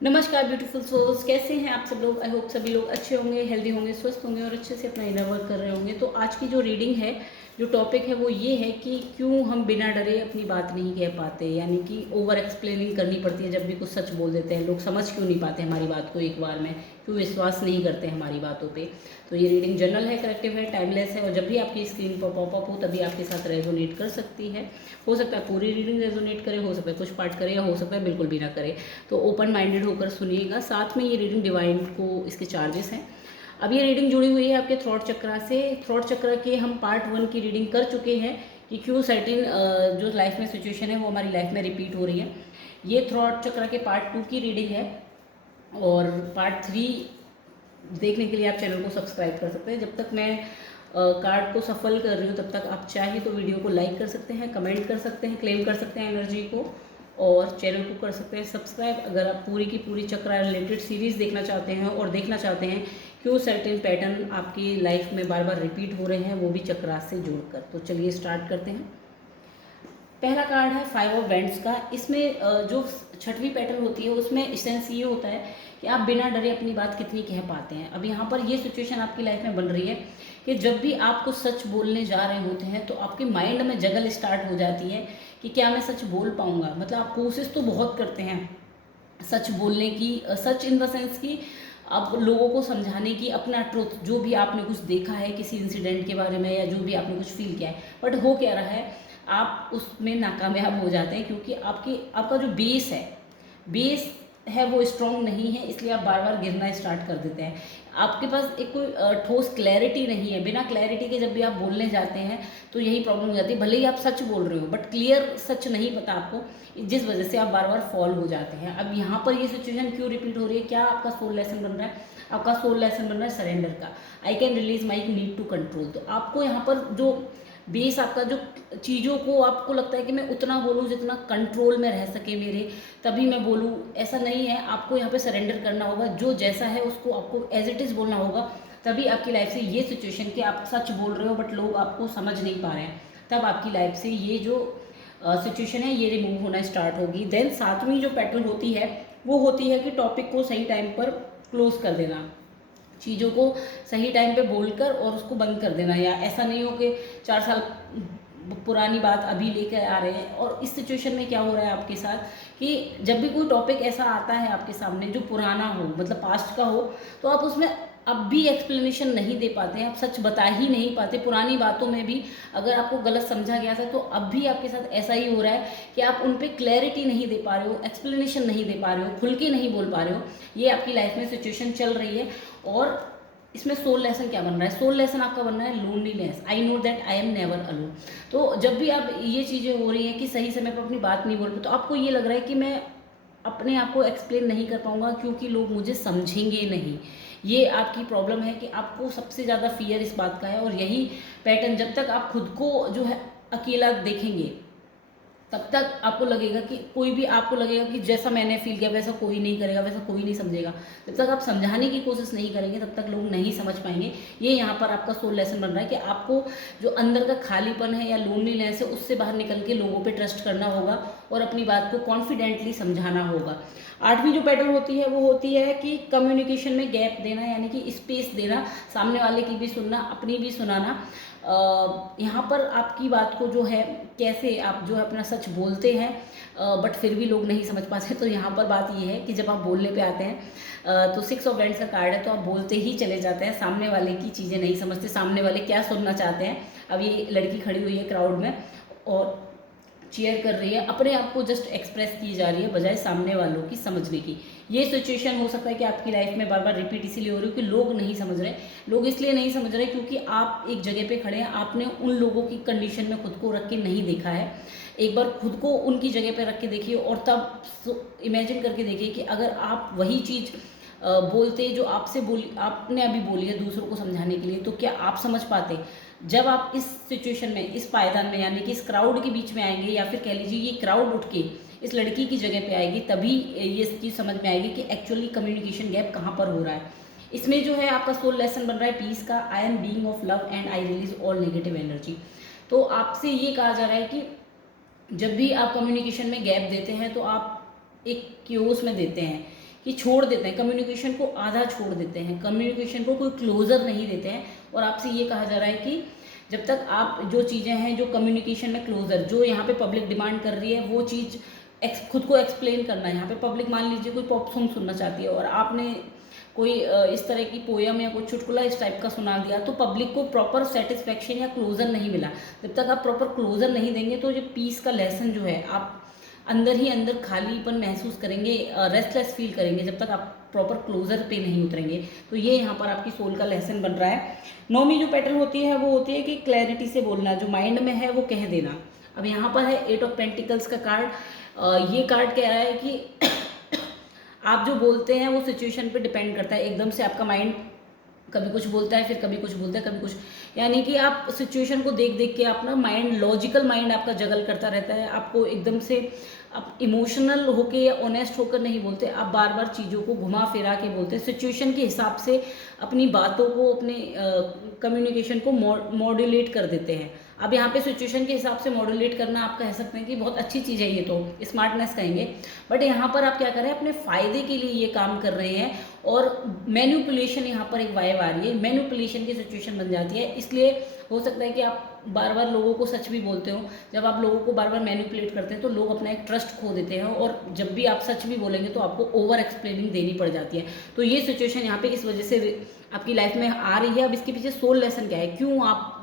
नमस्कार beautiful souls, कैसे हैं आप सब लोग। आई होप सभी लोग अच्छे होंगे, हेल्दी होंगे, स्वस्थ होंगे और अच्छे से अपना इनर वर्क कर रहे होंगे। तो आज की जो रीडिंग है, जो टॉपिक है वो ये है कि क्यों हम बिना डरे अपनी बात नहीं कह पाते, यानी कि ओवर एक्सप्लेनिंग करनी पड़ती है। जब भी कुछ सच बोल देते हैं लोग, समझ क्यों नहीं पाते हमारी बात को एक बार में, क्यों विश्वास नहीं करते हमारी बातों पे। तो ये रीडिंग जनरल है, करेक्टिव है, टाइमलेस है और जब भी आपकी स्क्रीन पर पॉपअप हो तभी आपके साथ रेजोनेट कर सकती है। हो सकता है पूरी रीडिंग रेजोनेट करे, हो सकता है कुछ पार्ट करे या हो सकता है बिल्कुल भी ना करे। तो ओपन माइंडेड होकर सुनिएगा। साथ में ये रीडिंग डिवाइन को इसके चार्जेस हैं। अब ये रीडिंग जुड़ी हुई है आपके थ्रॉट चक्रा से। थ्रॉट चक्रा के हम पार्ट 1 की रीडिंग कर चुके हैं कि क्यों सर्टेन जो लाइफ में सिचुएशन है वो हमारी लाइफ में रिपीट हो रही है। ये थ्रॉट चक्रा के पार्ट 2 की रीडिंग है और पार्ट 3 देखने के लिए आप चैनल को सब्सक्राइब कर सकते हैं। जब तक मैं कार्ड को सफल कर रही हूँ तब तक आप चाहे तो वीडियो को लाइक कर सकते हैं, कमेंट कर सकते हैं, क्लेम कर सकते हैं एनर्जी को और चैनल को कर सकते हैं सब्सक्राइब। अगर आप पूरी की पूरी चक्रा रिलेटेड सीरीज़ देखना चाहते हैं और देखना चाहते हैं क्यों सर्टेन पैटर्न आपकी लाइफ में बार बार रिपीट हो रहे हैं वो भी चक्रा से जोड़कर, तो चलिए स्टार्ट करते हैं। पहला कार्ड है 5 ऑफ वैंड्स का। इसमें जो छठवीं पैटर्न होती है उसमें इसेंस ये होता है कि आप बिना डरे अपनी बात कितनी कह पाते हैं। अब यहाँ पर ये सिचुएशन आपकी लाइफ में बन रही है कि जब भी आप कुछ सच बोलने जा रहे होते हैं तो आपके माइंड में जगल स्टार्ट हो जाती है कि क्या मैं सच बोल पाऊँगा। मतलब आप कोशिश तो बहुत करते हैं सच बोलने की, सच इन द सेंस की आप लोगों को समझाने की, अपना ट्रुथ जो भी आपने कुछ देखा है किसी इंसिडेंट के बारे में या जो भी आपने कुछ फील किया है, बट हो क्या रहा है आप उसमें नाकामयाब हो जाते हैं क्योंकि आपका जो बेस है वो स्ट्रॉन्ग नहीं है, इसलिए आप बार बार गिरना स्टार्ट कर देते हैं। आपके पास एक कोई ठोस क्लैरिटी नहीं है। बिना क्लैरिटी के जब भी आप बोलने जाते हैं तो यही प्रॉब्लम हो जाती है। भले ही आप सच बोल रहे हो बट क्लियर सच नहीं पता आपको, जिस वजह से आप बार बार फॉल हो जाते हैं। अब यहाँ पर ये सिचुएशन क्यों रिपीट हो रही है, क्या आपका सोल लेसन बन रहा है? आपका सोल लेसन बन रहा है सरेंडर का। I can release my need to control. तो आपको यहाँ पर जो बेस आपका जो चीज़ों को आपको लगता है कि मैं उतना बोलूँ जितना कंट्रोल में रह सके मेरे, तभी मैं बोलूँ, ऐसा नहीं है। आपको यहाँ पे सरेंडर करना होगा, जो जैसा है उसको आपको एज इट इज़ बोलना होगा। तभी आपकी लाइफ से ये सिचुएशन कि आप सच बोल रहे हो बट लोग आपको समझ नहीं पा रहे हैं, तब आपकी लाइफ से ये जो सिचुएशन है ये रिमूव होना स्टार्ट होगी। देन सातवीं जो पैटर्न होती है वो होती है कि टॉपिक को सही टाइम पर क्लोज कर देना, चीज़ों को सही टाइम पे बोलकर और उसको बंद कर देना। या ऐसा नहीं हो कि 4 साल पुरानी बात अभी लेकर आ रहे हैं। और इस सिचुएशन में क्या हो रहा है आपके साथ कि जब भी कोई टॉपिक ऐसा आता है आपके सामने जो पुराना हो, मतलब पास्ट का हो, तो आप उसमें अब भी एक्सप्लेनेशन नहीं दे पाते हैं, आप सच बता ही नहीं पाते। पुरानी बातों में भी अगर आपको गलत समझा गया था तो अब भी आपके साथ ऐसा ही हो रहा है कि आप उन पर क्लैरिटी नहीं दे पा रहे हो, एक्सप्लेनेशन नहीं दे पा रहे हो, खुल के नहीं बोल पा रहे हो। ये आपकी लाइफ में सिचुएशन चल रही है। और इसमें सोल लेसन क्या बन रहा है? सोल लेसन आपका बन रहा है loneliness. I know that I am never alone. तो जब भी आप ये चीज़ें हो रही हैं कि सही समय पर अपनी बात नहीं बोल पाते, तो आपको ये लग रहा है कि मैं अपने आप को एक्सप्लेन नहीं कर पाऊंगा क्योंकि लोग मुझे समझेंगे नहीं। ये आपकी प्रॉब्लम है कि आपको सबसे ज़्यादा फियर इस बात का है। और यही पैटर्न, जब तक आप खुद को जो है अकेला देखेंगे तब तक आपको लगेगा कि कोई भी, आपको लगेगा कि जैसा मैंने फील किया वैसा कोई नहीं करेगा, वैसा कोई नहीं समझेगा। जब तक आप समझाने की कोशिश नहीं करेंगे तब तक लोग नहीं समझ पाएंगे। ये यहाँ पर आपका सोल लेसन बन रहा है कि आपको जो अंदर का खालीपन है या लोनलीनेस है उससे बाहर निकल के लोगों पे ट्रस्ट करना होगा और अपनी बात को कॉन्फिडेंटली समझाना होगा। आठवीं जो पैटर्न होती है वो होती है कि कम्युनिकेशन में गैप देना, यानी कि स्पेस देना, सामने वाले की भी सुनना, अपनी भी सुनाना। यहाँ पर आपकी बात को जो है कैसे आप जो है अपना सच बोलते हैं बट फिर भी लोग नहीं समझ पाते। तो यहाँ पर बात ये है कि जब आप बोलने पे आते हैं तो 6 ऑफ वैंड्स का कार्ड है, तो आप बोलते ही चले जाते हैं, सामने वाले की चीज़ें नहीं समझते, सामने वाले क्या सुनना चाहते हैं। अब ये लड़की खड़ी हुई है क्राउड में और चेयर कर रही है, अपने आप को जस्ट एक्सप्रेस की जा रही है बजाय सामने वालों की समझने की। ये सिचुएशन हो सकता है कि आपकी लाइफ में बार बार रिपीट इसीलिए हो रही है कि लोग नहीं समझ रहे। लोग इसलिए नहीं समझ रहे क्योंकि आप एक जगह पे खड़े हैं, आपने उन लोगों की कंडीशन में खुद को रख के नहीं देखा है। एक बार खुद को उनकी जगह पे रख के देखिए और तब इमेजिन करके देखिए कि अगर आप वही चीज़ बोलते जो आपसे बोली, आपने अभी बोली है दूसरों को समझाने के लिए, तो क्या आप समझ पाते? जब आप इस सिचुएशन में, इस पायदान में, यानी कि इस क्राउड के बीच में आएंगे, या फिर कह लीजिए ये क्राउड उठ के इस लड़की की जगह पे आएगी, तभी ये चीज़ समझ में आएगी कि एक्चुअली कम्युनिकेशन गैप कहाँ पर हो रहा है। इसमें जो है आपका सोल लेसन बन रहा है पीस का। I am being of love and I release all negative energy. तो आपसे ये कहा जा रहा है कि जब भी आप कम्युनिकेशन में गैप देते हैं तो आप एक क्योस में देते हैं कि छोड़ देते हैं, कम्युनिकेशन को आधा छोड़ देते हैं, कम्युनिकेशन को कोई क्लोजर नहीं देते हैं। और आपसे ये कहा जा रहा है कि जब तक आप जो चीज़ें हैं जो कम्युनिकेशन में क्लोजर, जो यहाँ पे पब्लिक डिमांड कर रही है वो चीज़ खुद को एक्सप्लेन करना है। यहाँ पे पब्लिक मान लीजिए कोई पॉप सॉन्ग सुनना चाहती है और आपने कोई इस तरह की पोयम या कोई चुटकुला इस टाइप का सुना दिया, तो पब्लिक को प्रॉपर सेटिस्फेक्शन या क्लोजर नहीं मिला। जब तक आप प्रॉपर क्लोजर नहीं देंगे तो ये पीस का लेसन जो है आप अंदर ही अंदर खालीपन महसूस करेंगे, रेस्टलेस फील करेंगे, जब तक आप प्रॉपर क्लोजर पे नहीं उतरेंगे। तो ये यहाँ पर आपकी सोल का लेसन बन रहा है। 9वीं जो पैटर्न होती है वो होती है कि क्लैरिटी से बोलना, जो माइंड में है वो कह देना। अब यहाँ पर है 8 ऑफ पेंटिकल्स का कार्ड। ये कार्ड कह रहा है कि आप जो बोलते हैं वो सिचुएशन पे डिपेंड करता है। एकदम से आपका माइंड कभी कुछ बोलता है, फिर कभी कुछ बोलता है, कभी कुछ, यानी कि आप सिचुएशन को देख देख के अपना माइंड, लॉजिकल माइंड आपका जगल करता रहता है। आपको एकदम से आप इमोशनल होके या ऑनेस्ट होकर नहीं बोलते, आप बार बार चीज़ों को घुमा फिरा के बोलते हैं। सिचुएशन के हिसाब से अपनी बातों को, अपने कम्युनिकेशन को मॉड्यूलेट कर देते हैं। अब यहाँ पे सिचुएशन के हिसाब से मॉड्यूलेट करना आप कह सकते हैं कि बहुत अच्छी चीज़ है, ये तो स्मार्टनेस कहेंगे। बट यहाँ पर आप क्या कर रहे हैं, अपने फ़ायदे के लिए ये काम कर रहे हैं। और मैनिपुलेशन, यहाँ पर एक वाइब आ रही है, मैनिपुलेशन की सिचुएशन बन जाती है। इसलिए हो सकता है कि आप बार बार लोगों को सच भी बोलते हो। जब आप लोगों को बार बार मैनिपुलेट करते हैं तो लोग अपना एक ट्रस्ट खो देते हैं, और जब भी आप सच भी बोलेंगे तो आपको ओवर एक्सप्लेनिंग देनी पड़ जाती है। तो ये सिचुएशन यहाँ पे इस वजह से आपकी लाइफ में आ रही है। अब इसके पीछे सोल लेसन क्या है, क्यों आप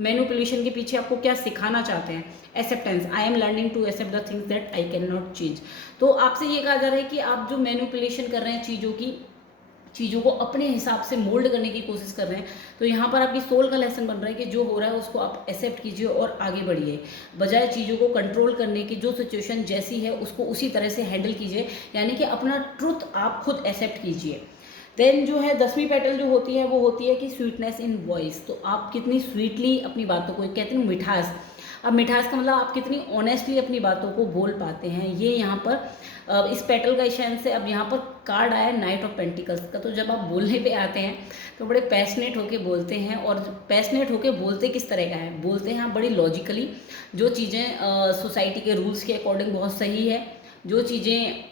मैनिपुलेशन के पीछे आपको क्या सिखाना चाहते हैं? Acceptance, I am learning to accept the things that I can not change. तो आपसे ये कहा जा रहा है कि आप जो मैनिपुलेशन कर रहे हैं चीज़ों को अपने हिसाब से मोल्ड करने की कोशिश कर रहे हैं, तो यहाँ पर आपकी सोल का लेसन बन रहा है कि जो हो रहा है उसको आप एक्सेप्ट कीजिए और आगे बढ़िए। बजाय चीज़ों को कंट्रोल करने की, जो सिचुएशन जैसी है उसको उसी तरह से हैंडल कीजिए, यानी कि अपना ट्रुथ आप खुद एक्सेप्ट कीजिए। देन जो है 10वीं पेटल जो होती है वो होती है कि स्वीटनेस इन वॉइस। तो आप कितनी स्वीटली अपनी बातों को, कहते हैं मिठास। अब मिठास का मतलब आप कितनी ऑनेस्टली अपनी बातों को बोल पाते हैं, ये यहाँ पर इस पेटल का इशान से। अब यहाँ पर कार्ड आया नाइट ऑफ पेंटिकल्स का। तो जब आप बोलने पे आते हैं तो बड़े पैशनेट होके बोलते हैं, और पैशनेट होके बोलते किस तरह का है, बोलते हैं आप बड़ी लॉजिकली। जो चीज़ें सोसाइटी के रूल्स के अकॉर्डिंग बहुत सही है, जो चीज़ें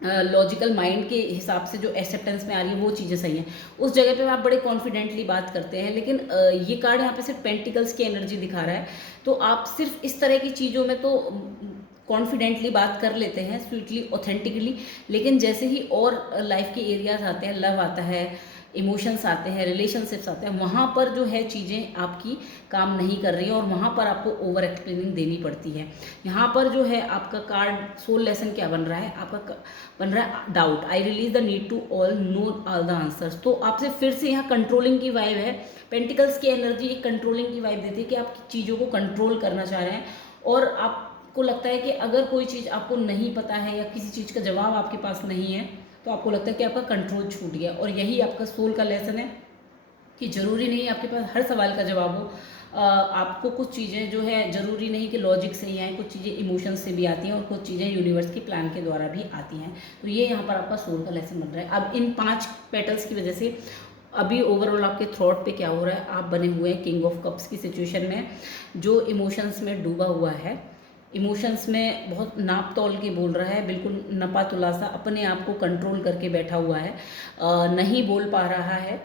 लॉजिकल माइंड के हिसाब से जो एक्सेप्टेंस में आ रही है वो चीज़ें सही हैं, उस जगह पे आप बड़े कॉन्फिडेंटली बात करते हैं। लेकिन ये कार्ड यहाँ पे सिर्फ पेंटिकल्स की एनर्जी दिखा रहा है, तो आप सिर्फ इस तरह की चीज़ों में तो कॉन्फिडेंटली बात कर लेते हैं, स्वीटली, ऑथेंटिकली। लेकिन जैसे ही और लाइफ के एरियाज आते हैं, लव आता है, इमोशंस आते हैं, रिलेशनशिप्स आते हैं, वहाँ पर जो है चीज़ें आपकी काम नहीं कर रही है, और वहाँ पर आपको ओवर एक्सप्लेनिंग देनी पड़ती है। यहाँ पर जो है आपका कार्ड सोल लेसन क्या बन रहा है, आपका बन रहा है doubt. I release the need to all know all the answers. तो आपसे फिर से यहाँ कंट्रोलिंग की वाइब है। पेंटिकल्स की एनर्जी एक कंट्रोलिंग की वाइब देती है कि आप चीज़ों को कंट्रोल करना चाह रहे हैं, और आपको लगता है कि अगर कोई चीज़ आपको नहीं पता है या किसी चीज़ का जवाब आपके पास नहीं है, तो आपको लगता है कि आपका कंट्रोल छूट गया। और यही आपका सोल का लेसन है कि ज़रूरी नहीं आपके पास हर सवाल का जवाब हो। आपको कुछ चीज़ें जो है ज़रूरी नहीं कि लॉजिक से ही आएँ, कुछ चीज़ें इमोशंस से भी आती हैं, और कुछ चीज़ें यूनिवर्स की प्लान के द्वारा भी आती हैं। तो ये यहाँ पर आपका सोल का लेसन बन रहा है। अब इन 5 पेटल्स की वजह से अभी ओवरऑल आपके थॉट पे क्या हो रहा है, आप बने हुए हैं किंग ऑफ कप्स की सिचुएशन में, जो इमोशंस में डूबा हुआ है, इमोशंस में बहुत नाप तोल के बोल रहा है, बिल्कुल नपा तुलासा अपने आप को कंट्रोल करके बैठा हुआ है, नहीं बोल पा रहा है।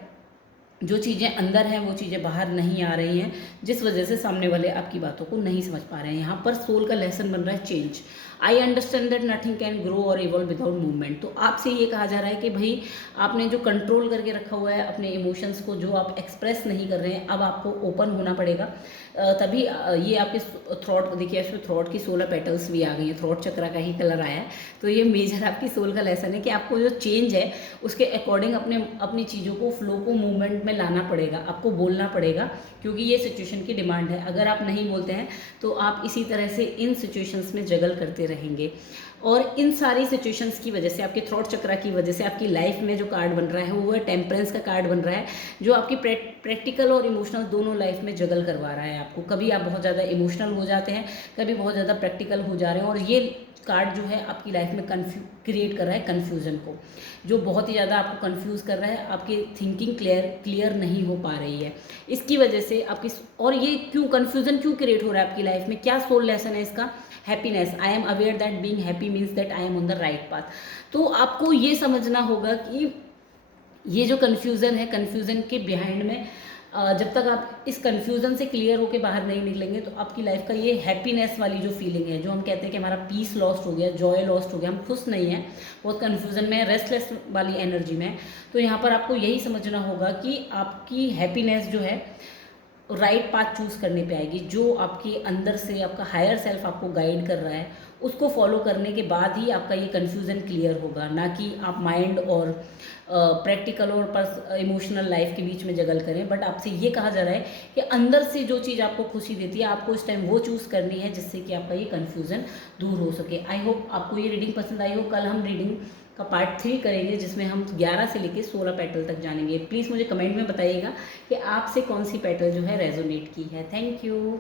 जो चीज़ें अंदर हैं वो चीज़ें बाहर नहीं आ रही हैं, जिस वजह से सामने वाले आपकी बातों को नहीं समझ पा रहे हैं। यहाँ पर सोल का लेसन बन रहा है change. I understand that nothing can grow और इवॉल्व विदाउट मूवमेंट। तो आपसे ये कहा जा रहा है कि भाई आपने जो कंट्रोल करके रखा हुआ है अपने इमोशंस को, जो आप एक्सप्रेस नहीं कर रहे हैं, अब आपको ओपन होना पड़ेगा। तभी ये आपके थ्रॉट, देखिए इसमें थ्रॉट की 16 पेटल्स भी आ गई हैं, थ्रॉट चक्र का ही कलर आया है। तो ये मेजर आपकी सोल का लेसन है कि आपको जो चेंज है उसके अकॉर्डिंग अपनी चीज़ों को, फ्लो को मूवमेंट में लाना पड़ेगा, आपको बोलना पड़ेगा, क्योंकि ये सिचुएशन की डिमांड है। अगर आप नहीं बोलते हैं तो आप इसी तरह से इन सिचुएशंस में जगल करते रहेंगे। और इन सारी सिचुएशंस की वजह से, आपके थ्रॉट चक्रा की वजह से, आपकी लाइफ में जो कार्ड बन रहा है वो है टेम्परेंस का कार्ड बन रहा है, जो आपकी प्रैक्टिकल और इमोशनल दोनों लाइफ में जगल करवा रहा है आपको। कभी आप बहुत ज़्यादा इमोशनल हो जाते हैं, कभी बहुत ज़्यादा प्रैक्टिकल हो जा रहे हैं, और ये कार्ड जो है आपकी लाइफ में क्रिएट कर रहा है कन्फ्यूज़न को, जो बहुत ही ज़्यादा आपको कन्फ्यूज़ कर रहा है, आपकी थिंकिंग क्लियर नहीं हो पा रही है। इसकी वजह से आपकी, और ये क्यों कन्फ्यूज़न क्यों क्रिएट हो रहा है आपकी लाइफ में, क्या सोल लेसन है इसका? Happiness. I am aware that being happy means that I am on the right path. तो आपको ये समझना होगा कि ये जो कन्फ्यूज़न है, कन्फ्यूज़न के बिहाइंड में जब तक आप इस कन्फ्यूज़न से क्लियर होकर बाहर नहीं निकलेंगे तो आपकी लाइफ का ये हैप्पीनेस वाली जो फीलिंग है, जो हम कहते हैं कि हमारा पीस लॉस्ट हो गया, जॉय लॉस्ट हो गया, हम खुश नहीं हैं, बहुत कन्फ्यूज़न में, रेस्टलेस वाली एनर्जी में, तो यहाँ पर आपको यही समझना होगा कि आपकी हैप्पीनेस जो है राइट पाथ चूज़ करने पे आएगी। जो आपके अंदर से आपका हायर सेल्फ आपको गाइड कर रहा है, उसको फॉलो करने के बाद ही आपका ये कन्फ्यूज़न क्लियर होगा, ना कि आप माइंड और प्रैक्टिकल और इमोशनल लाइफ के बीच में जगल करें। बट आपसे ये कहा जा रहा है कि अंदर से जो चीज़ आपको खुशी देती है, आपको इस टाइम वो चूज़ करनी है, जिससे कि आपका ये कन्फ्यूज़न दूर हो सके। आई होप आपको ये रीडिंग पसंद आई हो। कल हम रीडिंग का पार्ट 3 करेंगे, जिसमें हम 11 से लेकर 16 पेटल तक जानेंगे। प्लीज़ मुझे कमेंट में बताइएगा कि आपसे कौन सी पेटल जो है रेजोनेट की है। Thank you.